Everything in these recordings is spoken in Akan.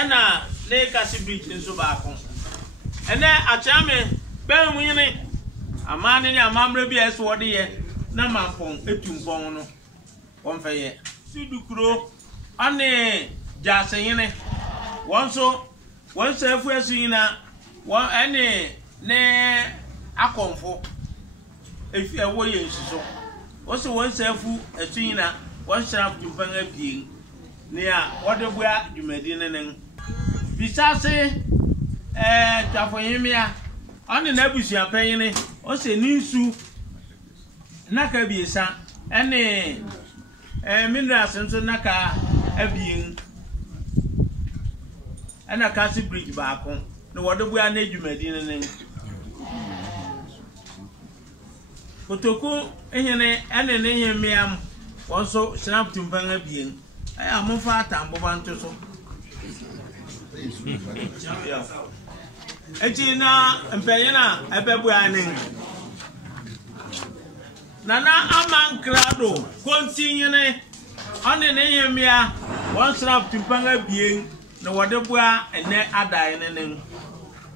ena ne kasi bridge nso baako ene achame ben mu yene amane ni amamre bi eso de ye na mampon etumpon no won feye sidukuro ane jaseyene wonso wonso afu asuyina won ene ne akonfo efi ewo ye nsuso wonso wonso afu asuyina won shara tumpan abien ne a wode bua dwumadi nenen bisase tafoyimia ane na abusia panyine o se ninsu naka biesa ene minerals nso naka abien ana kasi bridge baako na wode bua na dwumadi nenen Kotoku ehene ene ne hemiam wonso snap tumpan abien amofa atambo banto so Ejina mpeyina ebebu anin Nana amankrado continue ane ne yemia one snap timpanga bien na wode bua ene adai nenen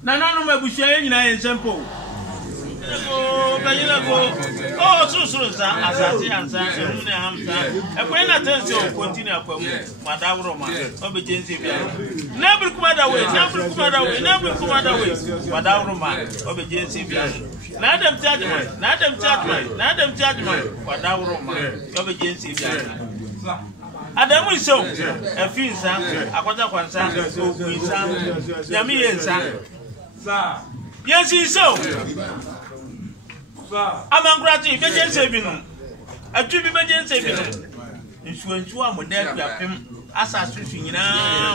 Nana no mabuhia nyina yensempo Banyina go so sa asati ansa emune hamsa ekwe na tense o continue akwamu madawro ma obejense bia never kumada we madawro ma obejense bia na dem charge madawro ma obejense bia Adamu iso efinsa akwata kwansa okunsa nyami yensa yes iso Amangrati bejense binu atubi bejense binu nsuansu amodatu apem asasusu nyina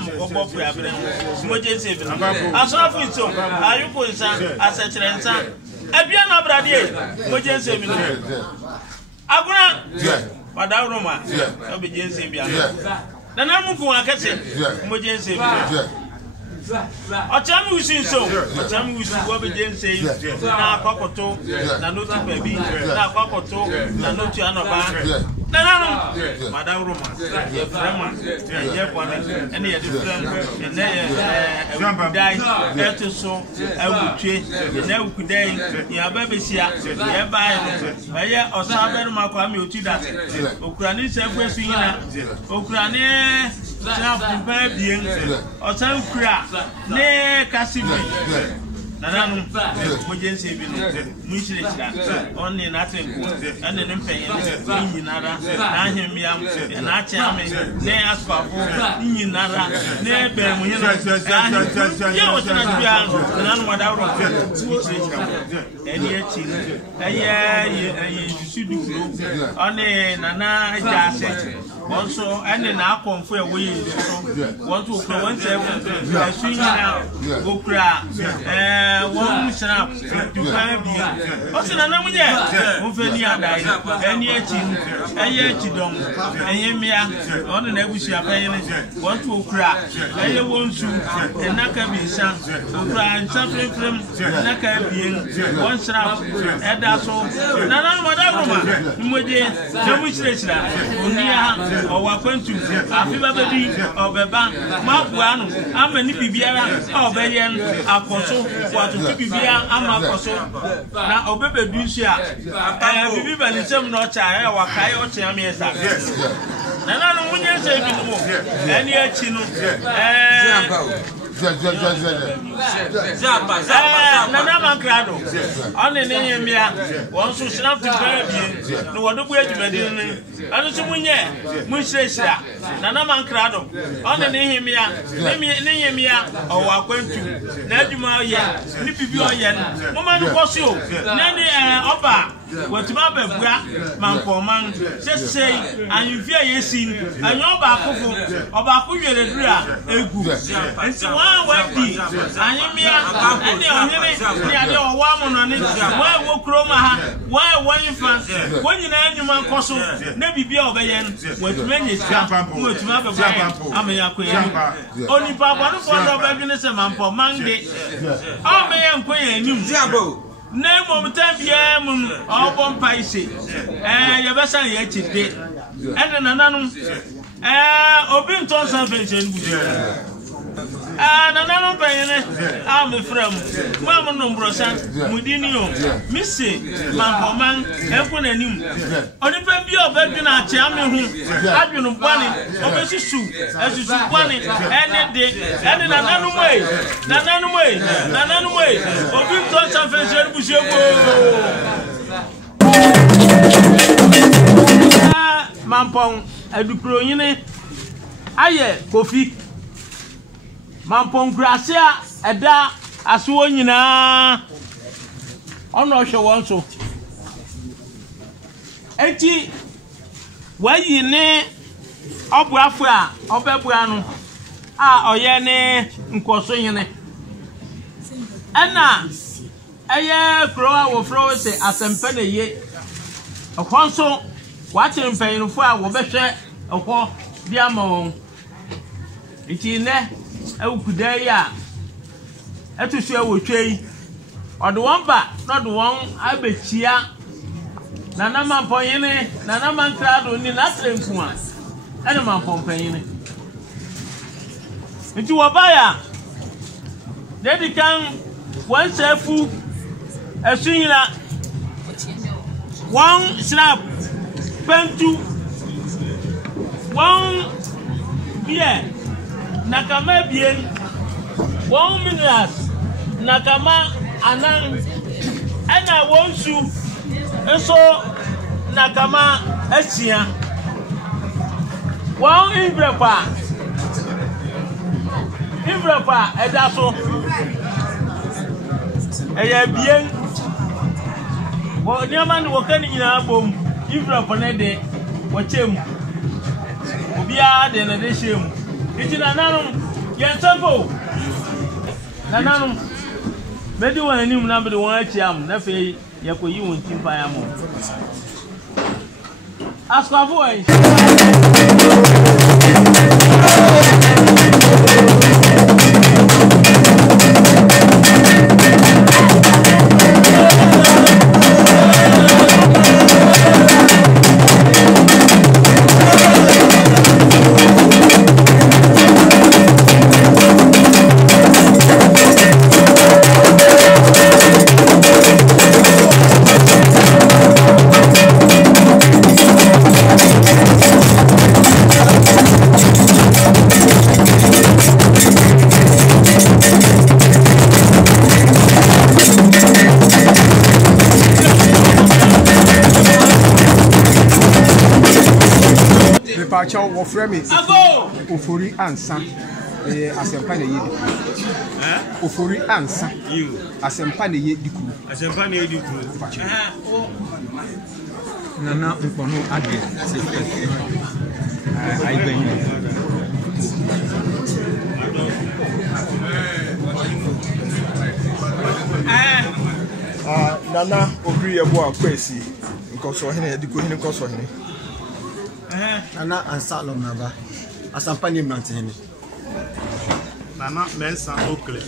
mkobo fu abere mojense binu asofu iso ayuko nsa asechire nsa abia na brade mojense binu aguna madawroma obejense bia na namuku akase mojense binu Ochami usinso ochami usi wobejense na kwakoto na notu baby na kwakoto na notu anoba na madawroma ye frema ye kwame ene ye different ene dai eto so awutwe ene awukudai ya babesia ye bai no ye osaberu makwame otuda okurani sefu yina okurani snap bien osan kura ne kasibi nananu mojense bi no mushirikira onni na tenko ane ne mpenye ni nyinara na ahemia na achiame ne asfafo nyinara ne be mu hina ya wotana bia nananu madawro mushirikira eni echi eye sudu onni nana jase also ene na akonfo ewo yi so want to okra want to sunyina okra won musra to kan bia o se na namunye o fe ni adai eni echi eye echi dom eye mia on na egusi apayene want to okra eye wonsu enaka bi sha okra nsafrefrem enaka bien won sra eda so na na madagoma mmoje jamushirechira onia owa kwentu afiba bebi obeba mabua no amani bibiara obeyen akoso watu bibia ama akoso na obebedu nsia bibi banisem no cha wakai o tia miesa na no munye se bi no eni achi no Nana mankrado ane ne yemia wonso snap to bia no wodobu adwumadi ne anu so munye munhyirehira nana mankrado ane ne yemia ne yemia owo akwantu na adwuma ye ni bibi oye no mama no koso na ni oba watuma babua mankoman sesei anvia yesin anyoba akofo oba akoyere dura egu nti wadi anyimia ene ohene ni ade owa mono ni wa wo kroma ha wa wanfa wonyina anyuma nkoso na bibia obeyen watuma nyesika watuma babua amaya koyen onipa bonu fo do badwene se manpo mangde o meyen koyen enim Nemo mtambia mun obon paise yebesa ye chide ene nananu obi nton san pension buju Nana Payne, I'm a friend. Mamma Nombrosa, Mudinio, Missy, Mamma, Equin and him. Only baby of Bedina, Chairman, Abin Bunny, Obesi Soup, as you soup bunny, and another way, Nanan way, or big thoughts of a Mampong, Educroine, Aye, Kofi. Mampong Gracia, Eda, Aswonina. On no show also. Eti, where ye ne, Obuafra, Obebuano, Oyene, Nkosoyene. Anna, Aye, Croa will throw it as a penny ye. A console, watching paying for our better, a war, dear mom. It's in there. Kudaya etu so wo twei odo won ba no do won abechia na na mamponyene na na mankrado ni na tremfu a ene mampompanyene nti wo ba ya dedi kan wan sefu esunyina one snap pentu one beer Nakama bien 1 minute Nakama anan ana wonsu eso Nakama esia 1 Ivrepa edaso eya bien wo niamani wokani nyina bom Ivrepa ne de wochem obia de na de shem Iti nananum yensampo nananum medi wani mu na be won achiam na fe yakoyi won timpa ya mo askwafo ai Pacho wo frame ofori ansa asempa na yedi ofori ansa asempa na yedi ku nana mpono ade ai ben nana ogri ebo akwesi nkoso hene yedi ku hene nkoso hene Nana ansalom naba asampa ni mnantene Nana mensa okle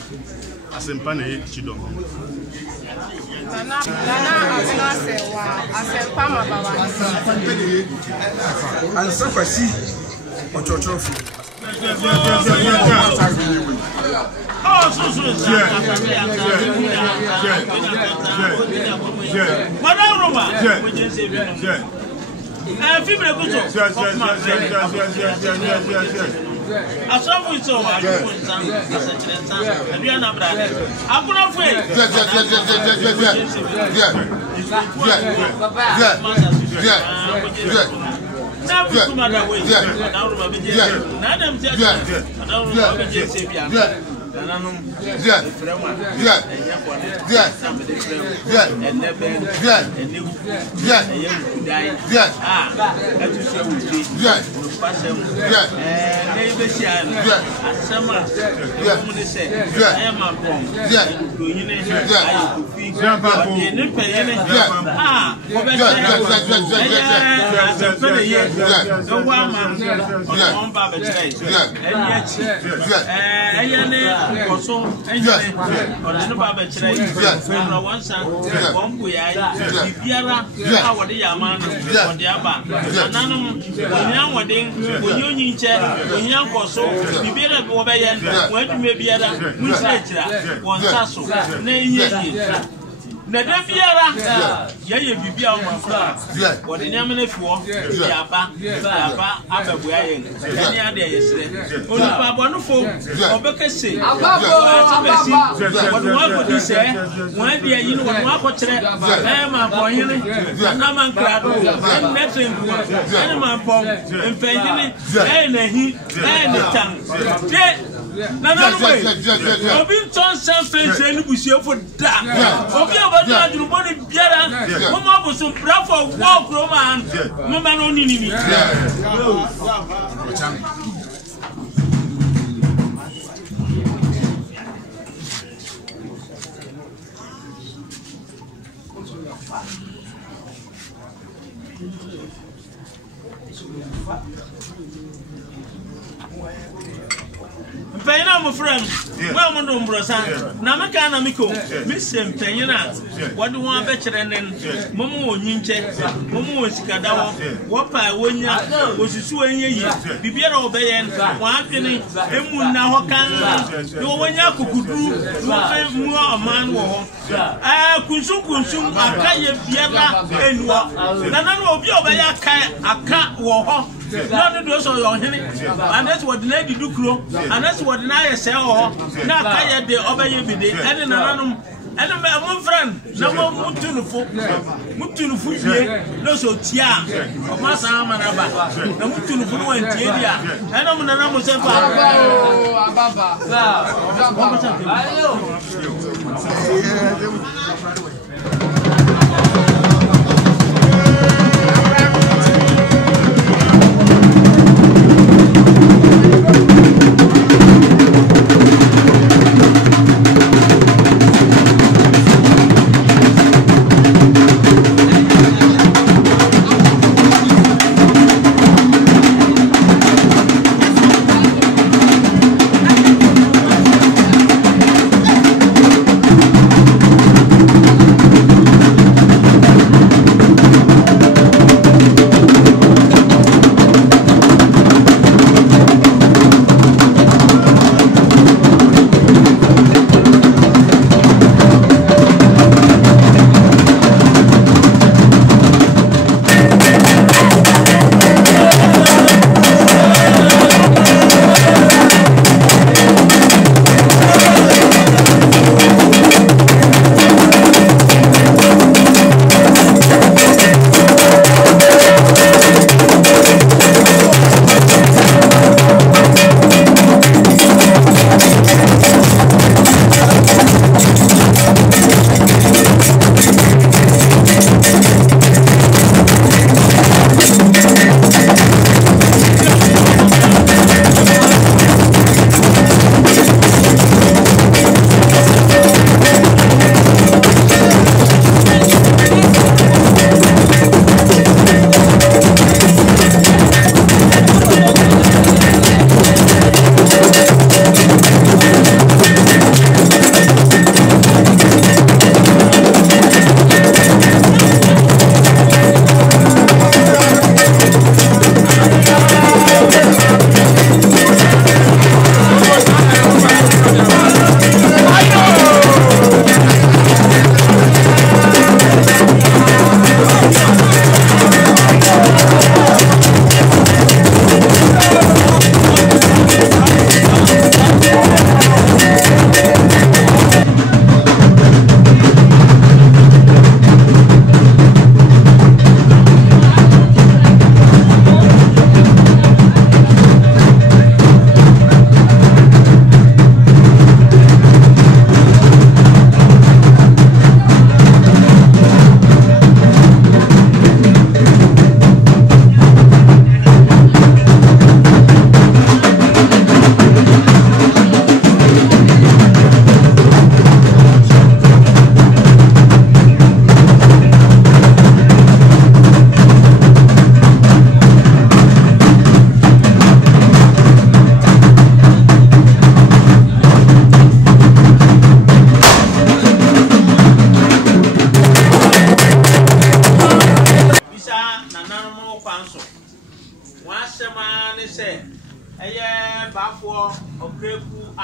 asempa na chidom Nana asna sewa asempa mabawa ansa kwasi ochochofu Asafu ito ajukunza asachirenza abiana brade akuna fwe na bukuma da we na uruma beje na adam je na uruma beje se bia nananum frema enya kwade sambe frema enebe enewu eyudai etu se wuti no pasem na ibesi an asama mu ne se ema bom doyine ayokufi ne peyene no wa ma on ba be try enyachi eyene koso enyane odene ba be kire yi no wansa bombu ya bibiara a wode ya ma no wode aba nananum onya wode yen onyo nyinche onya nkoso bibiara bo be yen wadwuma biara musechira wonsaso na enyeyi na da biara ye bibia o mafa wode nyame na fiwo yaba ababoa yen eni ade yesre onu babonufo obekese wode wa godi se wan de yi no wode wa ko kire ma boyene na man krado netin eni ma pom empanyini na hi na tan na way obi ton san face ni busiefo da obi abadu adurubo ni biara mo ma bo so bra for walk roman mo ma no ni Payna mo friend well mo no mbrosa na meka na miko mi sem payna wode won abekere nen momo onyinche momo osikadawo wo pa wonya osusu enyeyi bibiara obeyen won apene emu na ho kan no wonya kukudu wo fe mu aman wo ho kunsun akaye biara enuo na obi obeya aka wo ho no do so yo hene anas what na di dukro anas what na yese ho na akaye de obeye bide ene nananom ene mo friend na mo mutunufu ye no so tia o ma sa manaba na mutunufu no antie dia ene mo nanamo se pa ababa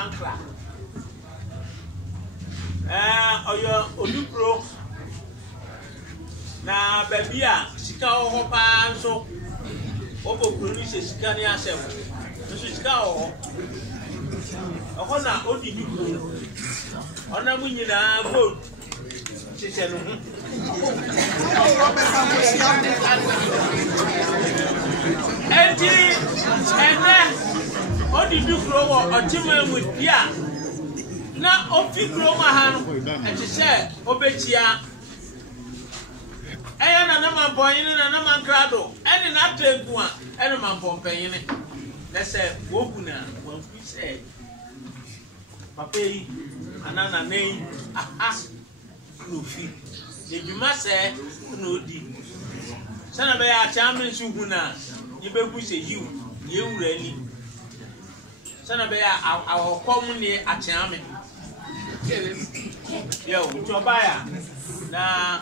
Ankara. Oyo Olupro na baby a sika ho pa so obokuru ni sika ni asem so sika ho na odi ni ko ona mu nyina gold chese no enti odi du kro wo otima mu dia na ofi kro ma ha no enti se obechia eya na mamponyin na mankrado ene na tregu a ene mamponpanyin na se woguna wanfi se papai anana nei aha no fi ejuma se no di sana be ya chairman su huna ni be ku se yiu ye wura ni sana be ya awokom ni a chairman yo tobaya na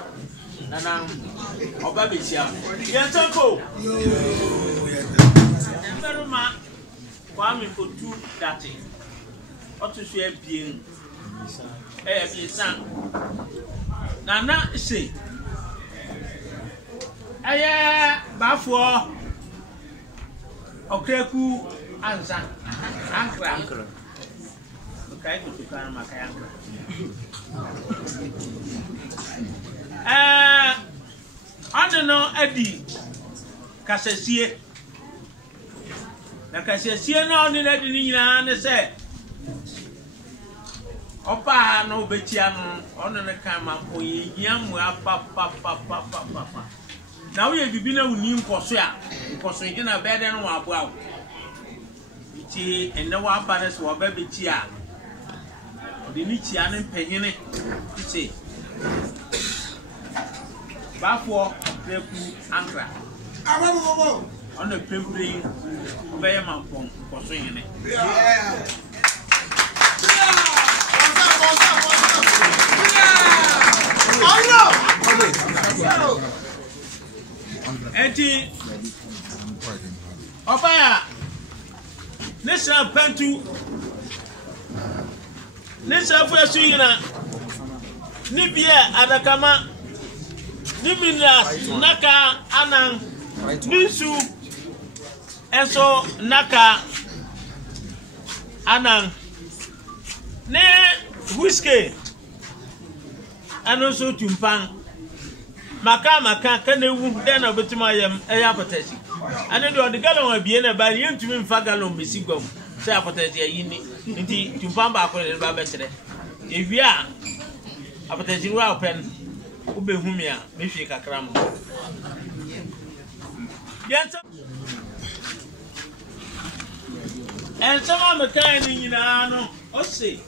oba betia yentanko Beruma Kwame Kotu dati otu so ebien ebisan nana se aya bafo okreku anza ankra kai kutukana makaya no adi kasesie na kasesie no ni na di nyina ne se opa no betia no ono ne kan ma oye yiamu apa na wo ye bibi na wuni nkoso yi na bede no wa aboa ti ene wa ba so wa ba betia de ni chia ne mpanyene ti bafo preku ankra ababo on the pembre obey mampon koso yene enti obaya nesa pantu nesa fuesu yina ni bia adakama Nimilas naka anan nisu eso naka anan ne whiskey anoso tumpan maka kanewu den obetima yam eya potati ane do de galon abie na ba yentumi mfa galon besigom se apotati ayini nti tumpan ba akore ba betere ewia apotati wa open ube humia mefi kakra mo yenta ensama mekan ni nyina no ose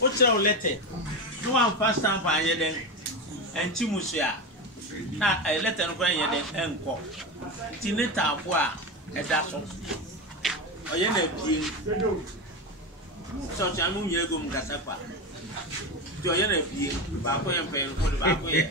o tell letter no one fast stamp anye den enti musua na letter no kwanye den enko tineta abo a eda so oye na bie so chamu nyego mgasapa do ye na bie ba ko ye pen ko ba ko ye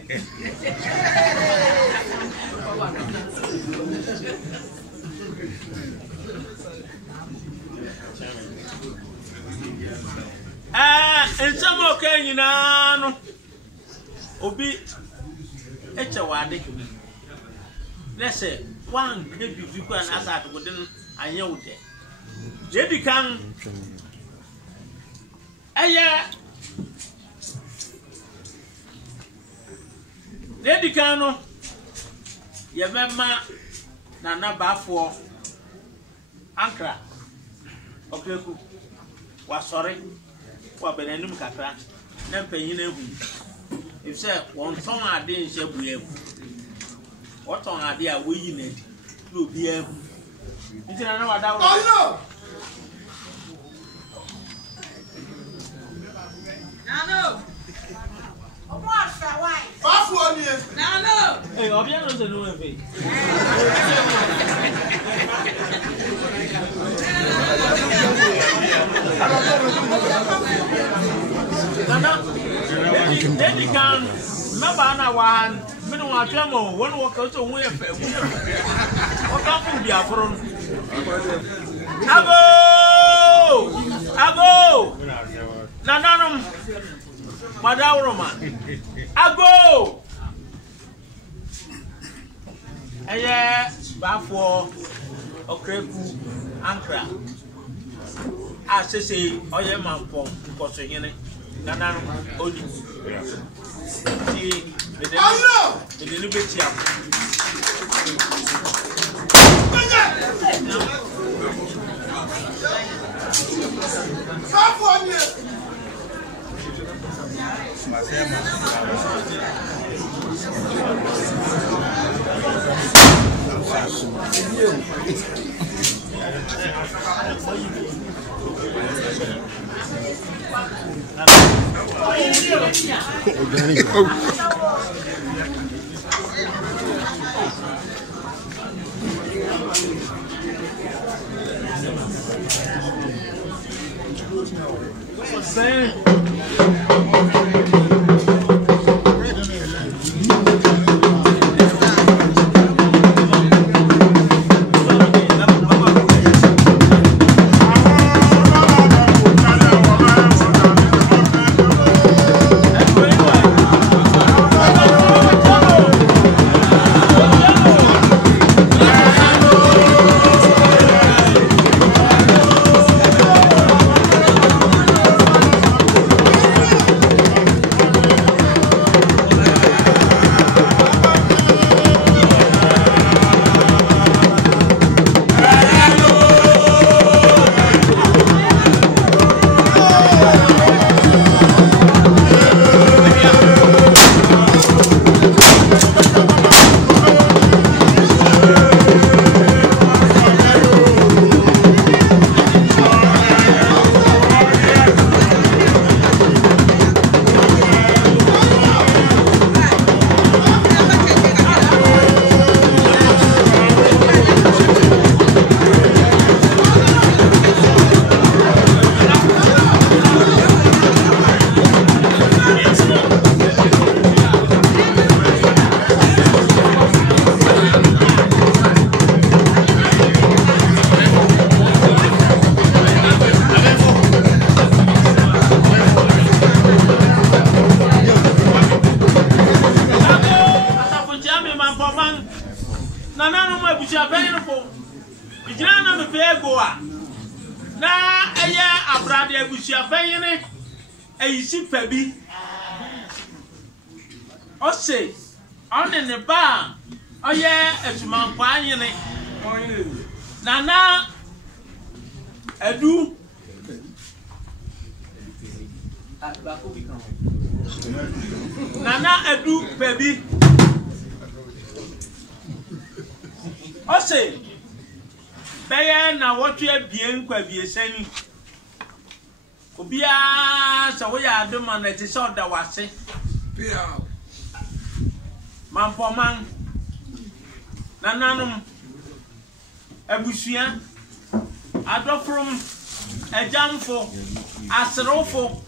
ensamo kenyina no obi eche wade lese wan kebi duko an asa to den anye wude je kan aya Lady Kano, ye memma na nabafo Ankara okreku wa sorry wa benanum kakra na mpanyin ehu if say won ton ade nse bueku what on ade a we yi na di no bi ehu nti na wada wo no Hey, obia no se no efe. Nana, Lady can number na one. Me no wa twemo, won wo ka so we efe. O ka fu bia foro. Abo! Ago! Nananum! Madawroma! Ago! Aye, Bafo, Okreku, Ankra. I say, I am a pom, because you Nananum, Odi. See, the little bit here. Ose on in the bar. Oh yeah, it's my pioneer. Nana Edu Nana Edu baby. Ose Baya na what you bien kwa bieseni. Obia so we are do man that is all that was say. Man for man, Nananum, Abusia, Adofrum, a jamfo, a serofo.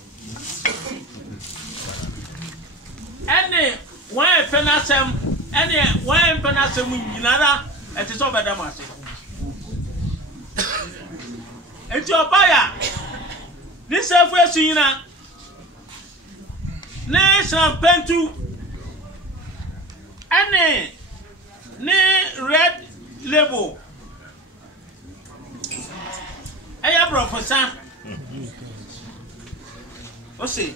Any one penasem, any one penasem, Yinara, it is over Damasi. It's your buyer. This is where Sina Nation Pentu. Any red label. Aya professor. O say,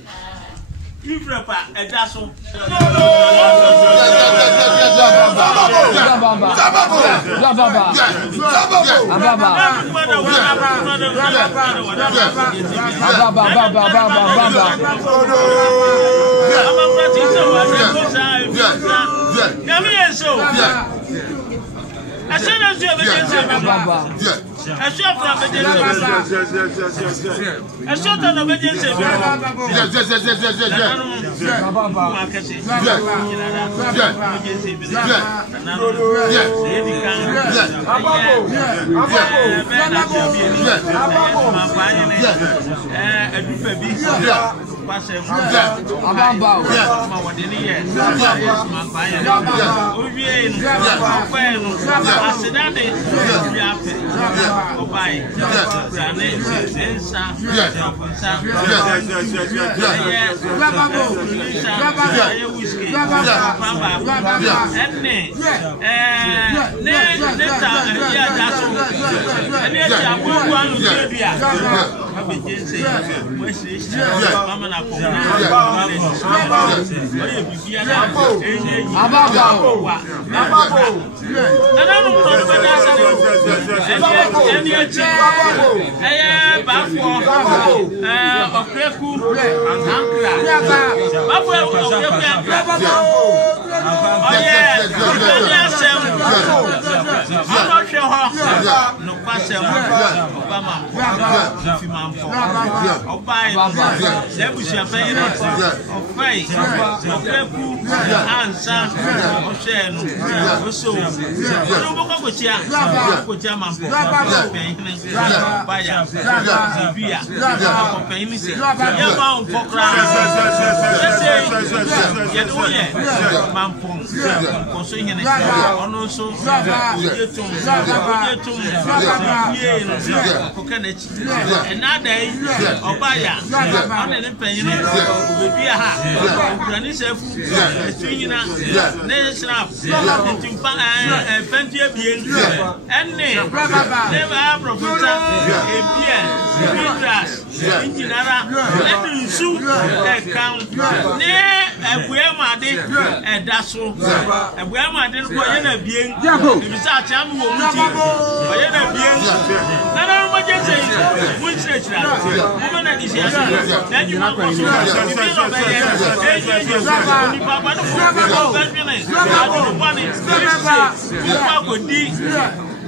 you prepare a dasso. I said, as you have a pasem abamba ma wodeni ye ma baye owie no ofae no asedade bia pe obaye brane ensa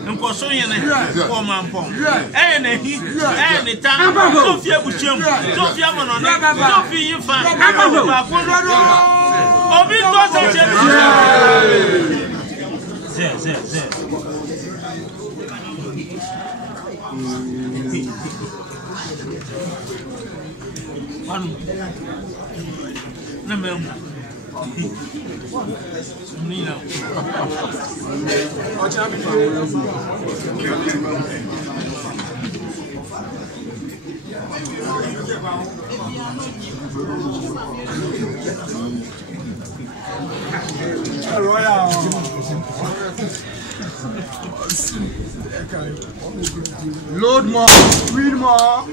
Nkoso yene ko mampon na hi ne ta Sofia buchem Sofia mono na Sofia yifa ba ko obi to se na mem Nina. Load more, read more.